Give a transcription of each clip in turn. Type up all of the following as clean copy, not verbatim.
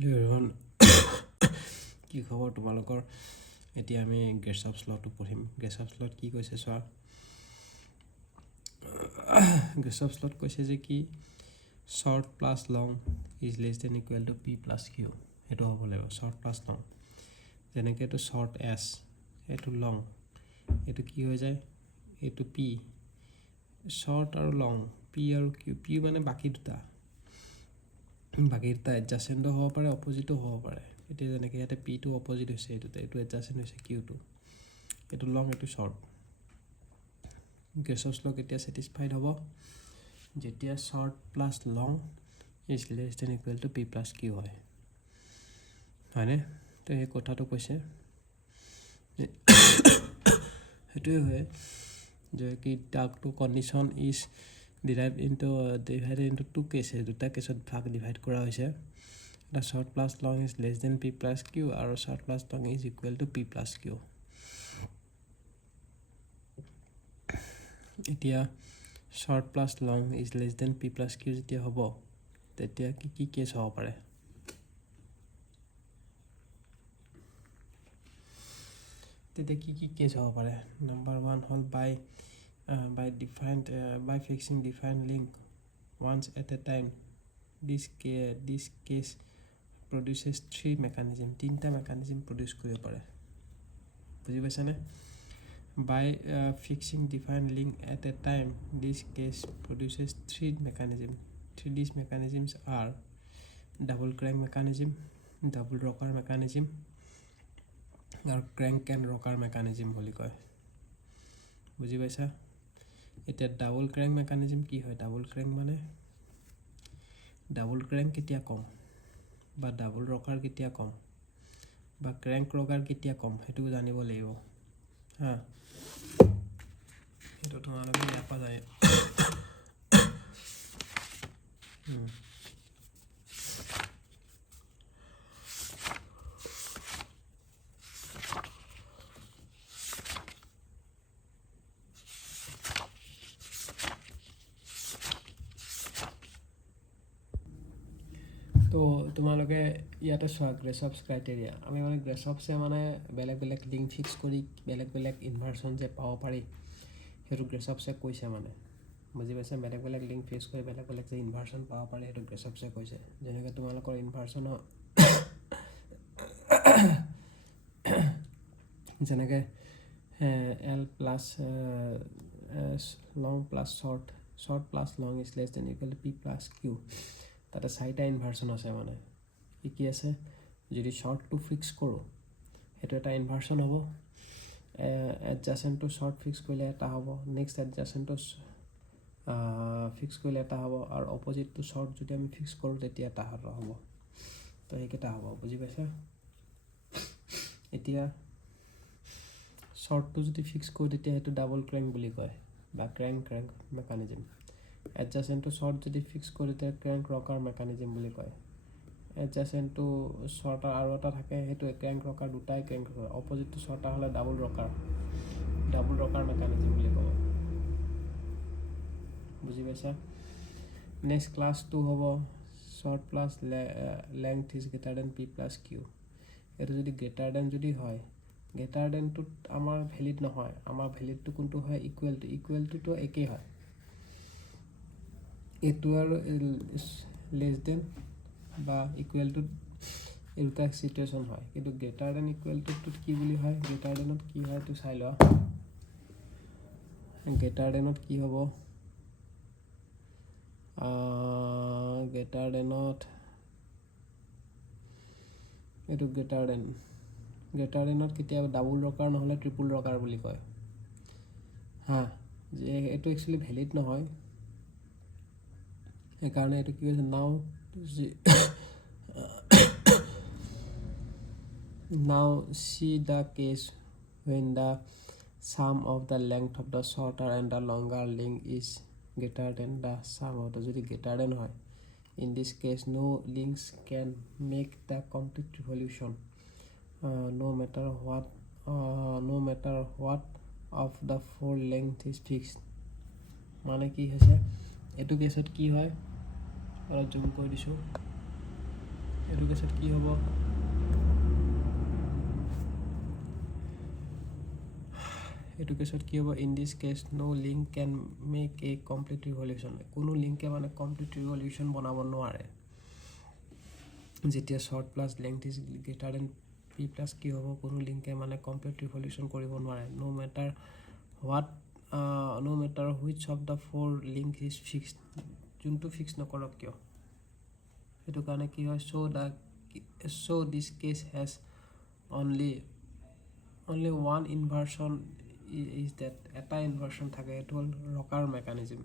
Hello everyone. কি খবৰ তোমালোকৰ এতিয়া আমি গেছঅফ স্লটটো পঢ়িম গেছঅফ স্লট কি কৈছে চোৱা গেছঅফ স্লট কৈছে যে কি short plus long is less than equal to p plus q এটো হ'ব লাগিব short plus long যেনেকৈ এটো short s এটো long এটো কি হৈ যায় এটো p short আৰু long p আৰু q p মানে বাকি দুটা adjacent হ'ব পাৰে opposite হ'ব পাৰে এতিয়া যেনেকৈ ইয়াতে p টো opposite হৈছে এটো adjacent হৈছে q টো এটো long এটো short গেছৰ স্লট এতিয়া satisfied হ'ব যেতিয়া short plus long is less than equal to p plus q হয় হয়নে তো এই কথাটো কৈছে হেতুৱে হয় যে কি ডাক to condition is divided into two cases দুটা কেছত ভাগ ডিভাইড কৰা হৈছে the short plus long is less than p plus q আৰু short plus long is equal to p plus q এতিয়া short plus long is less than p plus q যেতিয়া হ'ব তেতিয়া কি কেছ হ'ব পাৰে তেতিয়া কি কেছ হ'ব পাৰে নাম্বাৰ 1 হ'ল by fixing defined link once at a time this case produces three mechanism তিনটা mechanism produce কৰিব পাৰে বুজি পাইছানে by fixing defined link at a time this case produces three these mechanisms are double crank mechanism double rocker mechanism আৰু crank and rocker mechanism বুলি কয় বুজি পাইছা এতিয়া ডাবল ক্ৰ্যাঙ্ক মেকানিজম কি হয় ডাবল ক্ৰ্যাঙ্ক মানে ডাবল ক্ৰ্যাঙ্ক কেতিয়া কম বা ডাবল ৰকাৰ কেতিয়া কম বা ক্ৰ্যাঙ্ক ৰকাৰ কেতিয়া কম হেতু জানিব লাগিব হা এটো তোমালোকে ইয়াপা যায় তো তোমালোকে ইয়াতে চোৱা গ্ৰেছঅফছ ক্ৰাইটেৰিয়া আমি মানে গ্ৰেছঅফছে মানে বেলেগ লিংক ফিক্স কৰি বেলেগ ইনভাৰ্সন যে পাব পাৰি হেতু গ্ৰেছঅফছে কৈছে মানে বুজি পাইছা বেলেগ লিংক ফিক্স কৰি বেলেগ যে ইনভাৰ্সন পাব পাৰি হেতু গ্ৰেছঅফছে কৈছে যেনেকৈ তোমালোকৰ ইনভাৰ্সন যেনেকৈ L plus long plus short plus long is less than equal to p plus q তাতে চাৰিটা ইনভাৰ্সন আছে মানে কি আছে যদি short to fix কৰো হেতু এটা ইনভাৰ্সন হ'ব adjacent to short fix কৰিলে এটা হ'ব next adjacent to fix কৰিলে এটা হ'ব আৰু opposite to short যদি আমি fix কৰো তেতিয়া এটা হ'ব তো এইকেইটা হ'ব বুজি পাইছা এতিয়া short to যদি fix কৰো তেতিয়া হেতু ডাবল ক্ৰ্যাঙ্ক বুলি কয় বা ক্ৰ্যাঙ্ক মেকানিজম adjacent to short যদি fix কৰো তেতিয়া ক্ৰ্যাঙ্ক ৰকাৰ মেকানিজম বুলি কয় adjacent to short আৰু এটা থাকে হেতু ক্ৰ্যাঙ্ক ৰকাৰ দুটাই ক্ৰ্যাঙ্ক opposite to short হলে ডাবল ৰকাৰ মেকানিজম বুলি কয় বুজি পাইছা নেক্সট ক্লাস 2 হ'ব short plus length is greater than p plus q এটো যদি greater than যদি হয় greater than to আমাৰ ভ্যালিড নহয় আমাৰ ভ্যালিড to কোনটো হয় equal to তো একে হয় এটো আৰু less than বা equal to এটা সিচুৱেচন হয় কিন্তু greater than equal to তো কি বুলি হয় greater than ত কি হয় তো চাই লোৱা greater than ত কি হ'ব greater than ত এটো greater than ত কেতিয়া ডাবল ৰকাৰ নহলে ট্ৰিপল ৰকাৰ বুলি কয় হা যে এটো একচুয়ালি ভ্যালিড নহয় এই কাৰণে এটো কি হৈছে now see the case when the sum of the length of the shorter and the longer link is greater than the sum of the যদি greater than হয় in this case no links can make the complete revolution no matter what of the four length is fixed মানে কি হৈছে এটো কেছত কি হয় আৰু জুম কৰি দিছো এইটো কেছত কি হ'ব এইটো কেছত কি হ'ব in this case no link can make a complete revolution কোনো লিংকে মানে কমপ্লিট ৰিভলিউশ্যন বনাব নোৱাৰে যেতিয়া short plus length is greater than p plus কি হ'ব কোনো লিংকে মানে কমপ্লিট ৰিভলিউশ্যন কৰিব নোৱাৰে no matter what no matter which of the four link is fixed যোনটো ফিক্স নকৰক কিয় সেইটো কাৰণে কি হয় so' this case has only one inversion is that এটা ইনভাৰ্চন থাকে এইটো হ'ল ৰকাৰ মেকানিজিম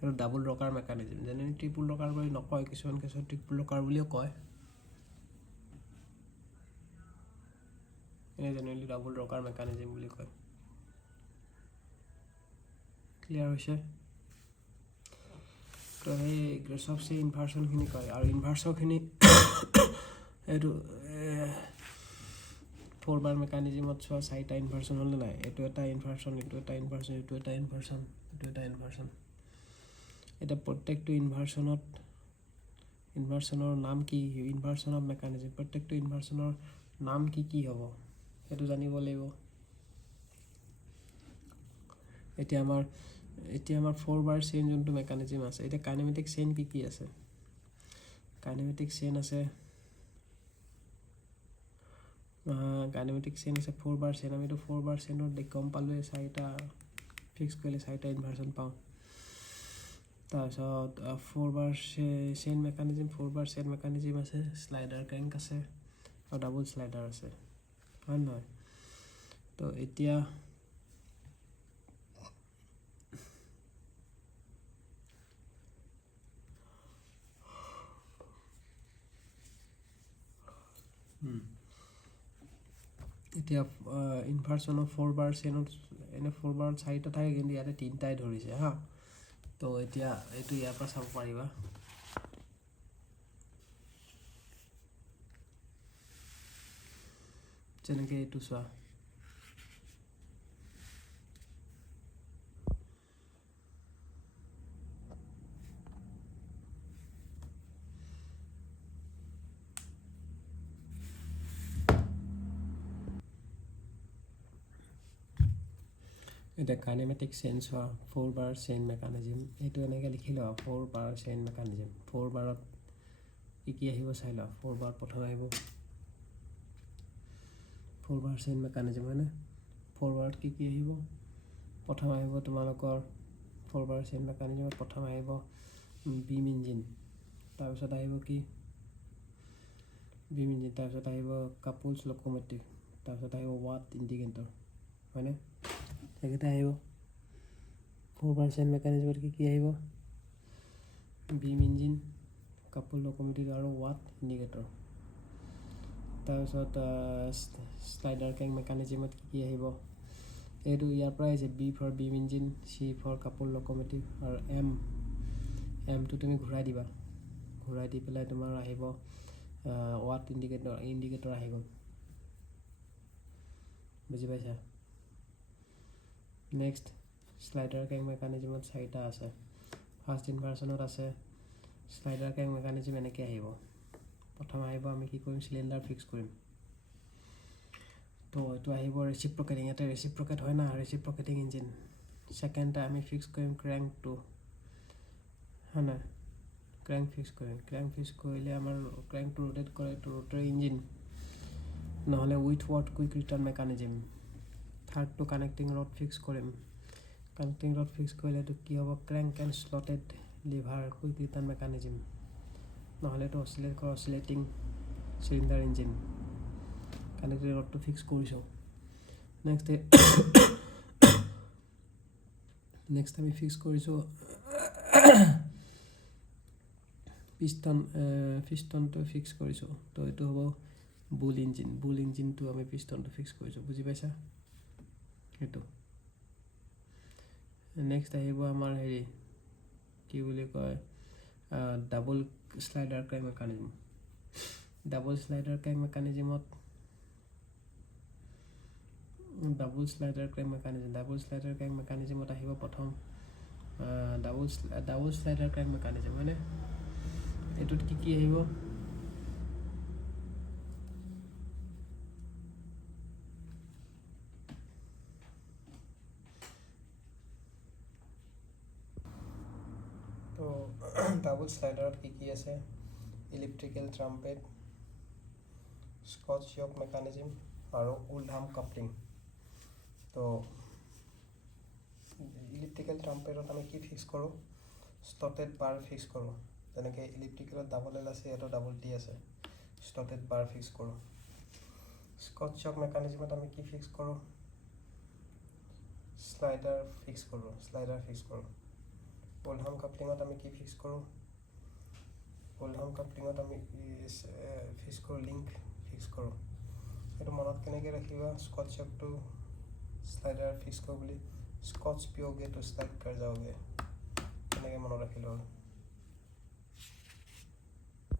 এইটো ডাবল ৰকাৰ মেকানিজিম যেনে ট্ৰিপুল ৰকাৰ বুলি নকয় কিছুমান কেছত ট্ৰিপুল ৰকাৰ বুলিও কয় এনে জেনেৰেলি ডাবল ৰকাৰ মেকানিজিম বুলি কয় ক্লিয়াৰ হৈছে তো সেই চবচে ইনভাৰ্চনখিনি কয় আৰু ইনভাৰ্চৰখিনি এইটো 4 বাৰ মেকানিজিমত চোৱা 4টা ইনভাৰ্চন হ'লে নাই এইটো এটা ইনভাৰ্চন এইটো এটা ইনভাৰ্চন এইটো এটা ইনভাৰ্চন এইটো এটা ইনভাৰ্চন এটা প্ৰত্যেকটো ইনভাৰ্চনৰ নাম কি ইনভাৰ্চন অফ মেকানিজিম প্ৰত্যেকটো ইনভাৰ্চনৰ নাম কি হ'ব সেইটো জানিব লাগিব এতিয়া আমাৰ 4 বাৰ চেইন যোনটো মেকানিজিম আছে এতিয়া কাইনেমেটিক চেইন কি আছে কাইনেমেটিক চেইন আছে 4 বাৰ চেইন আমিতো 4 বাৰ চেইনত গম পালোৱে 4টা ফিক্স কৰিলে 4টা ইনভাৰ্চন পাওঁ তাৰপিছত 4 বাৰ চেইন মেকানিজিম 4 বাৰ চেইন মেকানিজিম আছে স্লাইডাৰ ক্ৰেংক আছে আৰু ডাবল স্লাইডাৰ আছে হয় নহয় তো এতিয়া ইনভাৰ্চনৰ 4 বাৰ চেইনত এনে 4 বাৰ 4টা থাকে কিন্তু ইয়াতে 3টাই ধৰিছে হা তো এতিয়া এইটো ইয়াৰ পৰা চাব পাৰিবা যেনেকৈ এইটো চোৱা এতিয়া কাইনেমেটিক চেইন চোৱা 4 বাৰ চেইন মেকানিজিম এইটো এনেকৈ লিখি লোৱা 4 বাৰ চেইন মেকানিজিম 4 বাৰত কি আহিব চাই লোৱা 4 বাৰ প্ৰথম আহিব 4 বাৰ চেইন মেকানিজিম হয়নে 4 বাৰত কি আহিব প্ৰথম আহিব তোমালোকৰ 4 বাৰ চেইন মেকানিজিমত প্ৰথম আহিব বিম ইঞ্জিন তাৰপিছত আহিব কি বিম ইঞ্জিন তাৰপিছত আহিব কাপলছ লোক'মোটিভ তাৰপিছত আহিব ৱাট ইণ্ডিকেটৰ হয়নে এইকেইটা আহিব 4 বাৰ চেইন মেকানিজিমত কি আহিব বিম ইঞ্জিন কাপল লোক'মোটিভ আৰু ৱাট ইণ্ডিকেটৰ তাৰপিছত স্লাইডাৰ ক্ৰেংক মেকানিজিমত কি আহিব এইটো ইয়াৰ পৰা আহিছে B for beam engine C for couple locomotive আৰু এমটো তুমি ঘূৰাই দিবা ঘূৰাই দি পেলাই তোমাৰ আহিব ৱাট ইণ্ডিকেটৰ আহি গ'ল বুজি পাইছা নেক্সট স্লাইডাৰ ক্ৰেংক মেকানিজিমত 4টা আছে ফাৰ্ষ্ট ইনভাৰ্চনত আছে স্লাইডাৰ ক্ৰেংক মেকানিজিম এনেকৈ আহিব প্ৰথম আহিব আমি কি কৰিম চিলিণ্ডাৰ ফিক্স কৰিম তো এইটো আহিব ৰেচিপ্ৰকেটিং ইয়াতে ৰেচিপ্ৰকেট হয় না ৰেচিপ্ৰকেটিং ইঞ্জিন ছেকেণ্ড আমি ফিক্স কৰিম ক্ৰেংকটো হয় না ক্ৰেংক ফিক্স কৰিলে আমাৰ ক্ৰেংকটো ৰোটেট কৰে এইটো ৰোটৰী ইঞ্জিন নহ'লে Whitworth quick return mechanism থাৰ্ডটো কানেক্টিং ৰড ফিক্স কৰিম কানেক্টিং ৰড ফিক্স কৰিলে এইটো কি হ'ব crank and slotted lever quick return mechanism নহ'লে এইটো অচিলেটিং চিলিণ্ডাৰ ইঞ্জিন কানেক্টিং ৰডটো ফিক্স কৰিছোঁ নেক্সট আমি ফিক্স কৰিছোঁ পিষ্টনটো ফিক্স কৰিছোঁ তো এইটো হ'ব বুল ইঞ্জিনটো আমি পিষ্টনটো ফিক্স কৰিছোঁ বুজি পাইছা সেইটো নেক্সট আহিব আমাৰ হেৰি কি বুলি কয় double slider crank মেকানিজিমত double slider crank মেকানিজিমত আহিব প্ৰথম ডাবল স্লাইডাৰ ক্ৰেংক মেকানিজিম হয়নে এইটোত কি আহিব ডাবল স্লাইডাৰত কি আছে ইলেক্ট্ৰিকেল ট্ৰাম্পেট স্কটচ য়ক মেকানিজম আৰু উলহাম কাপলিং তো ইলেক্ট্ৰিকেল ট্ৰাম্পেটত আমি কি ফিক্স কৰোঁ ষ্টেটেড বাৰ ফিক্স কৰোঁ যেনেকৈ ইলেক্ট্ৰিকেলত ডাবল এল আছে ইয়াতো ডাবল টি আছে ষ্টেটেড বাৰ ফিক্স কৰোঁ স্কটচ য়ক মেকানিজমত আমি কি ফিক্স কৰোঁ স্লাইডাৰ ফিক্স কৰোঁ উলহাম কাপলিঙত আমি কি ফিক্স কৰোঁ উলহাম কাপলিঙত আমি ফিক্স কৰোঁ লিংক ফিক্স কৰোঁ সেইটো মনত কেনেকৈ ৰাখিবা স্কটচ য়কটো স্লাইডাৰ ফিক্স কৰোঁ বুলি স্কটচ পিঅ'গে টু স্লাইড কাৰ যাওঁগে তেনেকৈ মনত ৰাখিলোঁ আৰু